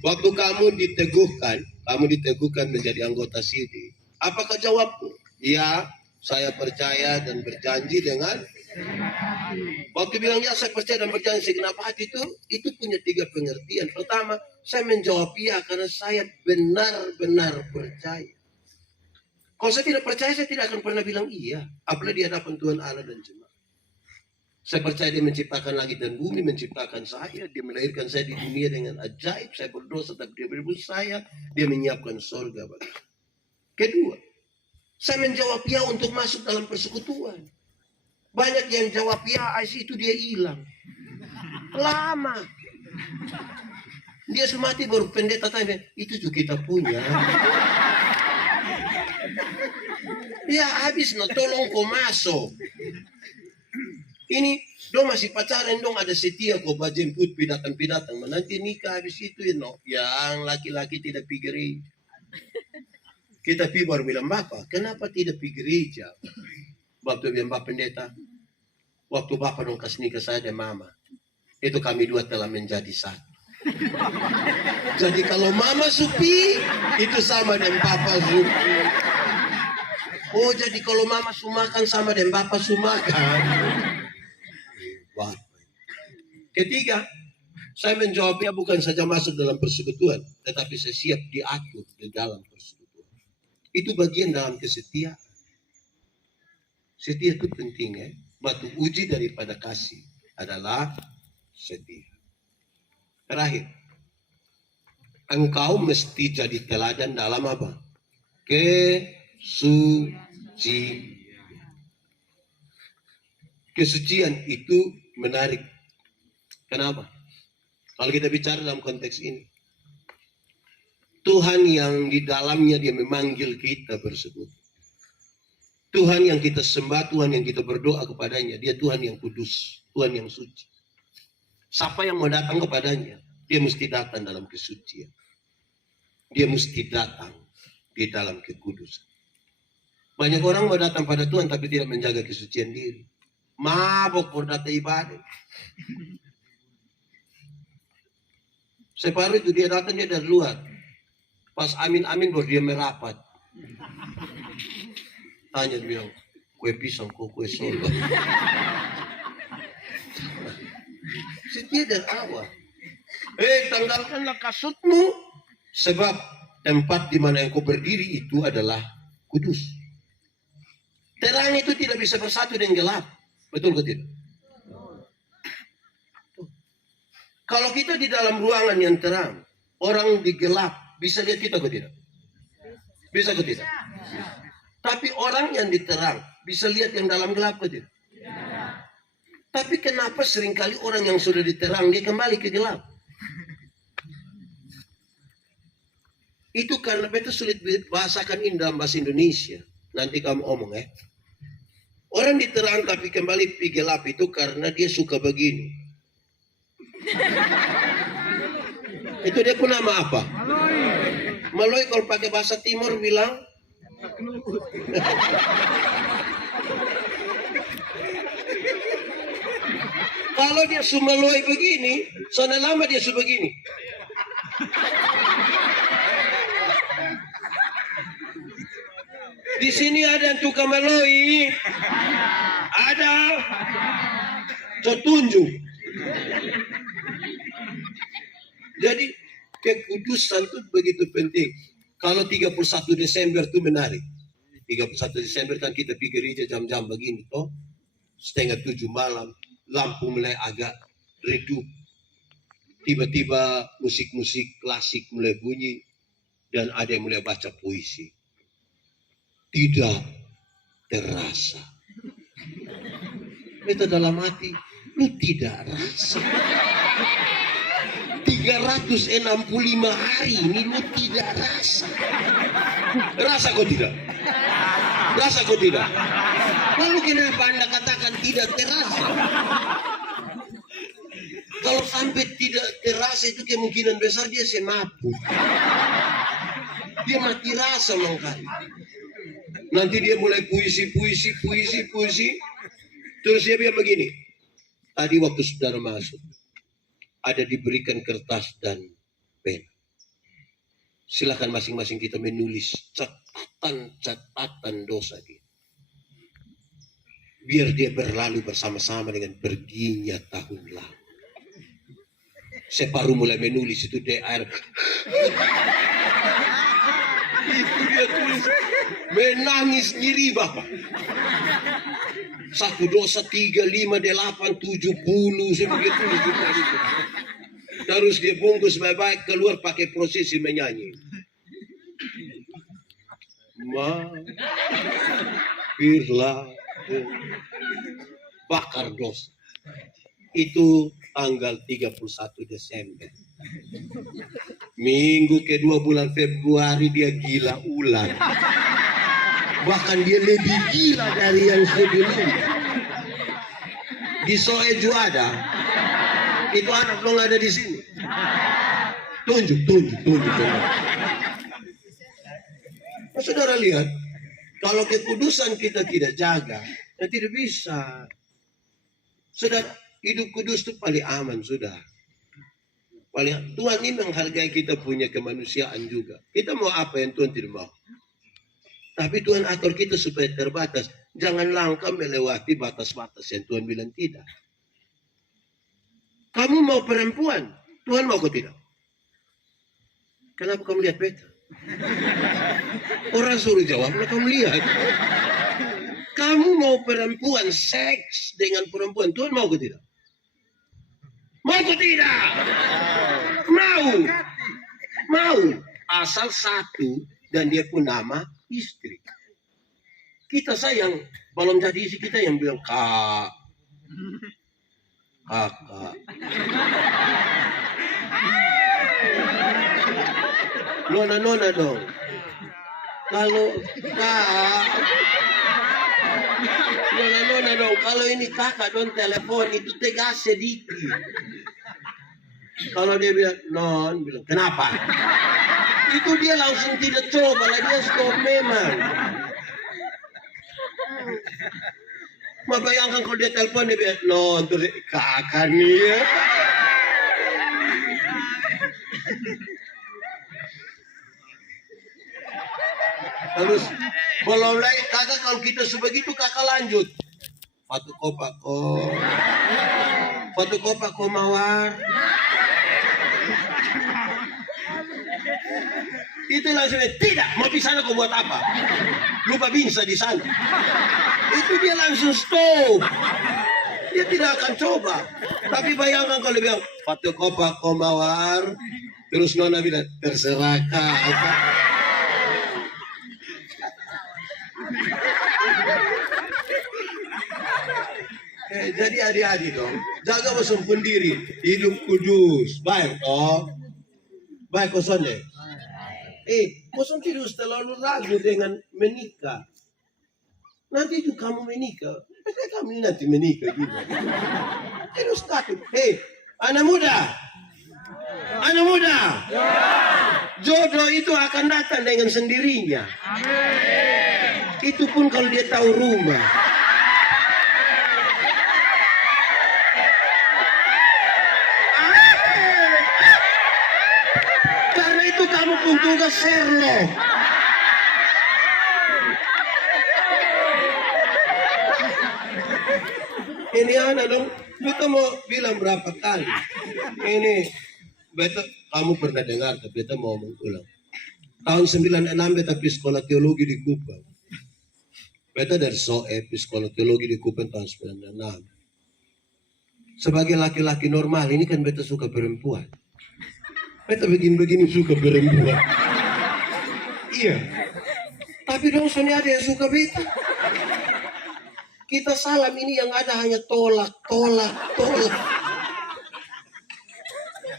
Waktu kamu diteguhkan menjadi anggota SIDI, apakah jawabmu? Ya, saya percaya dan berjanji dengan. Waktu bilang ya saya percaya dan berjanji segenap hati itu punya 3 pengertian. Pertama, saya menjawab ya karena saya benar-benar percaya. Kalau saya tidak percaya, saya tidak akan pernah bilang iya. Apalagi di hadapan Tuhan Allah dan jemaat. Saya percaya dia menciptakan langit dan bumi, menciptakan saya, dia melahirkan saya di dunia dengan ajaib. Saya berdosa tapi dia berebut saya, dia menyiapkan surga bagi saya. Kedua, saya menjawab ya untuk masuk dalam persekutuan. Banyak yang jawab ya, itu dia hilang. Lama. Dia semati baru pendeta tanya, itu juga kita punya. Ya habis, no, tolong kau masuk. Ini, dong masih pacaran, dong ada setia kok jemput pidatang. Nanti nikah habis itu, no, yang laki-laki tidak pergi gereja. Kita baru bilang, Bapak, kenapa tidak pergi gereja? waktu dia Mbak Pendeta, waktu Bapak dong kasih nikah saya dan Mama, itu kami dua telah menjadi satu. Jadi kalau Mama Supi, itu sama dengan Papa Supi. Oh, jadi kalau Mama Sumakan sama dengan Bapak Sumakan. Wah. Ketiga, saya menjawabnya bukan saja masuk dalam persekutuan, tetapi saya siap diatur di dalam persekutuan. Itu bagian dalam kesetiaan. Setia itu penting ya. Batu uji daripada kasih adalah setia. Terakhir, engkau mesti jadi teladan dalam apa? Kesucian. Kesucian itu menarik. Kenapa? Kalau kita bicara dalam konteks ini, Tuhan yang di dalamnya dia memanggil kita bersekutu. Tuhan yang kita sembah, Tuhan yang kita berdoa kepadanya, dia Tuhan yang kudus, Tuhan yang suci. Siapa yang mau datang kepadanya, dia mesti datang dalam kesucian. Dia mesti datang di dalam kekudusan. Banyak orang mau datang pada Tuhan tapi tidak menjaga kesucian diri. Mabok berdata ibadah. Separuh itu dia datang, dia dari luar. Pas amin-amin baru dia merapat. Tanya dia bilang, kue pisang, kue solo. Setia dari awal. Tanggalkanlah kasutmu. Sebab tempat di mana yang kau berdiri itu adalah kudus. Terang itu tidak bisa bersatu dengan gelap. Betul ke tidak? Kalau kita di dalam ruangan yang terang, orang di gelap, bisa lihat kita ke tidak? Bisa ke tidak? Tapi orang yang diterang bisa lihat yang dalam gelap ke tidak? Tapi kenapa seringkali orang yang sudah diterang dia kembali ke gelap? Itu karena itu sulit bahasakan ini dalam bahasa Indonesia. Nanti kamu omong ya. Orang diterang tapi kembali ke gelap itu karena dia suka begini. Itu dia pun nama apa? Maloi kalau pakai bahasa Timur bilang kalau dia sumaloi begini, sana lama dia su begini. Di sini ada yang tukang maloi, ada tunjuk. Jadi kekudusan itu begitu penting. Kalau 31 Desember itu menarik. 31 Desember kan kita pergi gereja jam-jam begini toh. 6:30 malam, lampu mulai agak redup. Tiba-tiba musik-musik klasik mulai bunyi dan ada yang mulai baca puisi. Tidak terasa. Itu dalam hati, lu tidak rasa. 365 hari ini lu tidak rasa. Rasa kok tidak? Rasa kok tidak? Lalu kenapa Anda katakan tidak terasa? Kalau sampai tidak terasa itu kemungkinan besar dia semaput. Dia mati rasa makanya. Nanti dia mulai puisi. Terus dia bilang begini. Tadi waktu saudara masuk, ada diberikan kertas dan pena. Silakan masing-masing kita menulis catatan dosa dia. Biar dia berlalu bersama-sama dengan perginya tahun lalu. Separuh mulai menulis itu DR. Itu dia tulis. Menangis nyiri Bapak. 1 dosa 3, 5, 8, 70 sebegitu. Terus dia bungkus baik-baik keluar pakai prosesi menyanyi. Maafirlah bakar dosa. Itu tanggal 31 Desember. Minggu kedua bulan Februari dia gila ulang. Bahkan dia lebih gila dari yang sebelumnya. Di Soeju ada. Itu anak dong ada di sini. Tunjuk. Saudara lihat, kalau kekudusan kita tidak jaga, Ya, tidak bisa. Sudah, hidup kudus itu paling aman sudah. Paling Tuhan ini menghargai kita punya kemanusiaan juga. Kita mau apa yang Tuhan tidak mau. Tapi Tuhan atur kita supaya terbatas. Jangan langkah melewati batas-batas yang Tuhan bilang tidak. Kamu mau perempuan, Tuhan mau kau tidak? Kenapa kamu lihat beta? Orang suruh jawab, kamu lihat. Kamu mau perempuan, seks dengan perempuan, Tuhan mau kau tidak? Mau kau tidak? Mau. Mau. Asal satu dan dia pun nama istri. Kita sayang, belum jadi istri kita yang bilang kak, kakak. Nona dong. Kalau kak, nona dong. Kalau ini kakak dong telepon itu tegas sedikit. Kalau dia bilang non, bilang kenapa? Itu dia langsung tidak coba lah, dia stop memang. Ma bayangkan kalau dia telepon dia bilang non, terus kakak nih ya. Terus belum lagi kakak, kalau kita sebegitu kakak lanjut. Patu kopak ko mawar. Itu langsung tidak, mau di sana kau buat apa? Lupa bisa di sana. Itu dia langsung stop. Dia tidak akan coba. Tapi bayangkan kalau dia bilang patu kopak ko mawar, terus nona bilang terserah kakak. Jadi adik-adik dong, jaga bersempun diri, hidup kudus, baik toh, baik kosan deh. Kosan tidak terlalu ragu dengan menikah. Nanti itu kamu menikah, kamu nanti menikah juga. Terus takut, anak muda, jodoh itu akan datang dengan sendirinya. Itu pun kalau dia tahu rumah. Kamu pun juga Sherlock. Ini anak dong, kita mau bilang berapa kali. Ini, beta kamu pernah dengar, tapi beta mau mengulang. Tahun 96 beta pergi sekolah teologi di Kupang. Beta dari SOE pergi sekolah teologi di Kupang tahun 96. Sebagai laki-laki normal, ini kan beta suka perempuan. Beta begini-begini suka perempuan. Iya. Tapi dong Sony ada yang suka beta. Kita salam ini yang ada hanya tolak.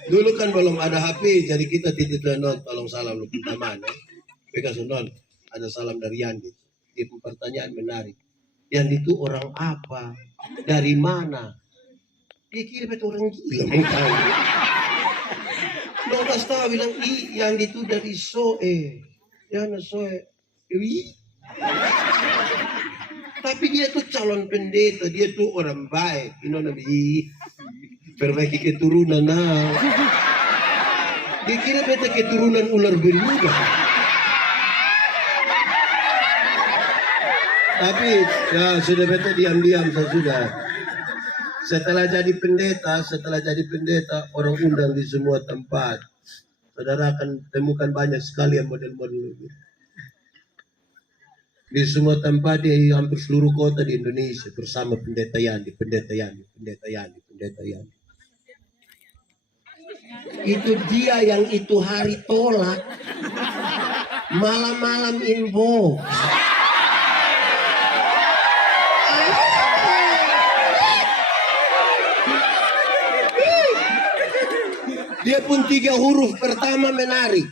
Dulu kan belum ada HP, jadi kita titip non, tolong salam lu kita mana. Bekas non, ada salam dari Yandi. Itu pertanyaan menarik. Yandi itu orang apa? Dari mana? Dia kira beta orang gila. Dong tahu bilang yang itu dari SOE, ya SOE, tapi dia tuh calon pendeta, dia tuh orang baik, perbaiki keturunan nah. Dia kira beta keturunan ular beluga. Tapi ya sudah beta diam-diam sudah. Setelah jadi pendeta, orang undang di semua tempat. Saudara akan temukan banyak sekali yang model-model itu. Di semua tempat di hampir seluruh kota di Indonesia bersama pendeta Yandi. Itu dia yang itu hari tolak, malam-malam inbox. Dia pun 3 huruf pertama menarik.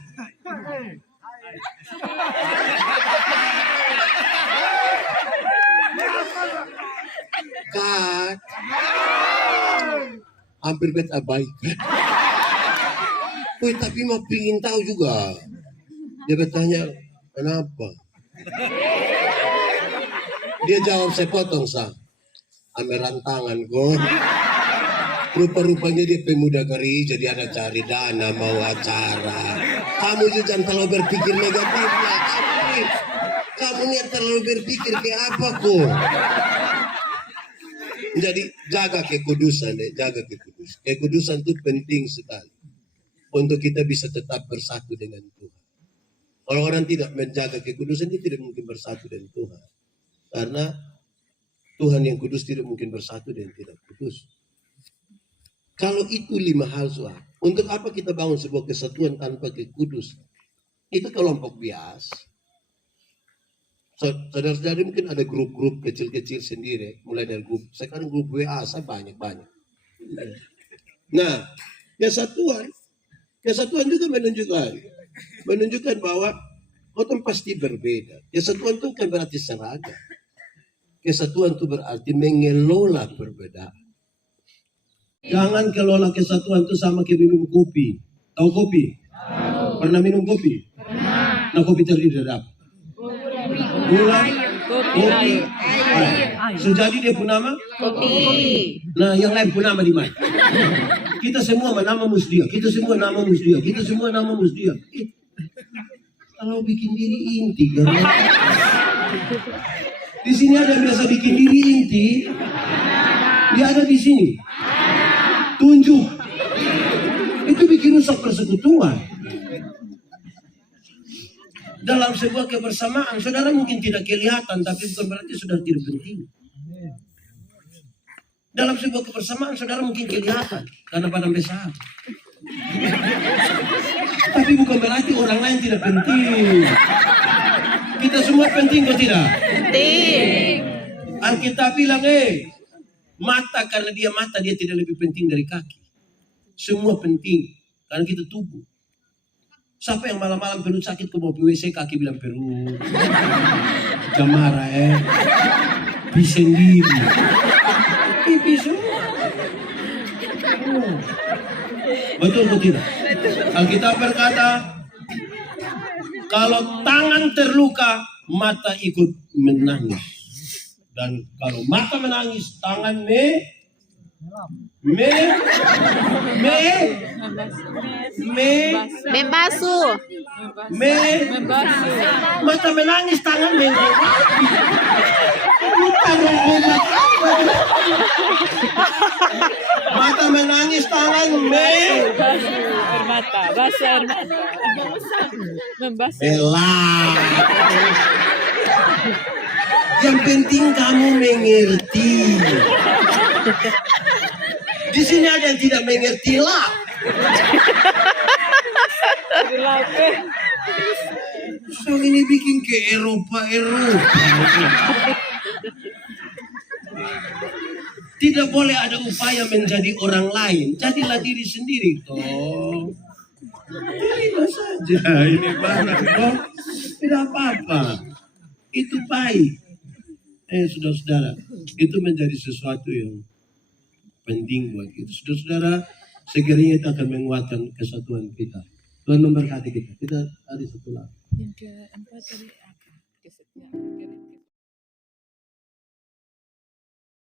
Kak, hampir beta abaikan. Tapi mau pingin tahu juga. Dia bertanya, kenapa? Dia jawab, saya potong sah. Ame rantangan kok. Rupa-rupanya dia pemuda gereja, dia ada cari dana mau acara. Kamu juga jangan terlalu berpikir negatifnya. Kamu nih terlalu berpikir kayak apa kok? Jadi jaga kekudusan, jaga kekudusan. Kekudusan itu penting sekali untuk kita bisa tetap bersatu dengan Tuhan. Kalau orang tidak menjaga kekudusan, dia tidak mungkin bersatu dengan Tuhan. Karena Tuhan yang kudus tidak mungkin bersatu dengan tidak kudus. Kalau itu 5 hal soal, untuk apa kita bangun sebuah kesatuan tanpa kekudusan? Itu kelompok bias. Saudara-saudara mungkin ada grup-grup kecil-kecil sendiri, mulai dari grup, sekarang grup WA saya banyak-banyak. Nah, kesatuan juga menunjukkan bahwa orang pasti berbeda. Kesatuan itu bukan berarti seragam. Kesatuan itu berarti mengelola perbedaan. Jangan kelola kesatuan itu sama kayak minum kopi. Tahu kopi? Pernah minum kopi? Nah, kopi terdiri dari apa? Gula, kopi, air. So, jadi dia pun nama? Kopi. Nah, yang lain pun nama di mana? Kita semua nama Musdia. Kita semua nama Musdia. Kita semua nama Musdia. Kalau bikin diri inti, kan? Di sini ada yang biasa bikin diri inti. Dia ada di sini. Tunjuk. Itu bikin rusak persekutuan. Dalam sebuah kebersamaan, saudara mungkin tidak kelihatan, tapi bukan berarti saudara tidak penting. Dalam sebuah kebersamaan, saudara mungkin kelihatan, karena pada besar. Tapi bukan berarti orang lain tidak penting. Kita semua penting atau tidak? Penting. Alkitab bilang, mata karena dia mata, dia tidak lebih penting dari kaki. Semua penting, karena kita tubuh. Siapa yang malam-malam perut sakit ke mau WC, kaki bilang perut. Jamara bisa sendiri. Pipi semua. Betul atau tidak? Alkitab berkata, kalau tangan terluka, mata ikut menangis. Dan kalau mata menangis, tangan membasuh. Mata menangis, tangan mata menangis, tangan Mata, basah mata. Membasuh. Yang penting kamu mengerti. Di sini ada yang tidak mengerti lah. So ini bikin ke Eropa. Tidak boleh ada upaya menjadi orang lain. Jadilah diri sendiri toh. Terima saja ini barang toh. Tidak apa-apa. Itu baik. Saudara-saudara, itu menjadi sesuatu yang penting buat kita. Saudara-saudara, sekiranya itu akan menguatkan kesatuan kita. Tuhan memberkati kita. Kita hari setelah. Yang keempat tadi apa? Kesetiaan.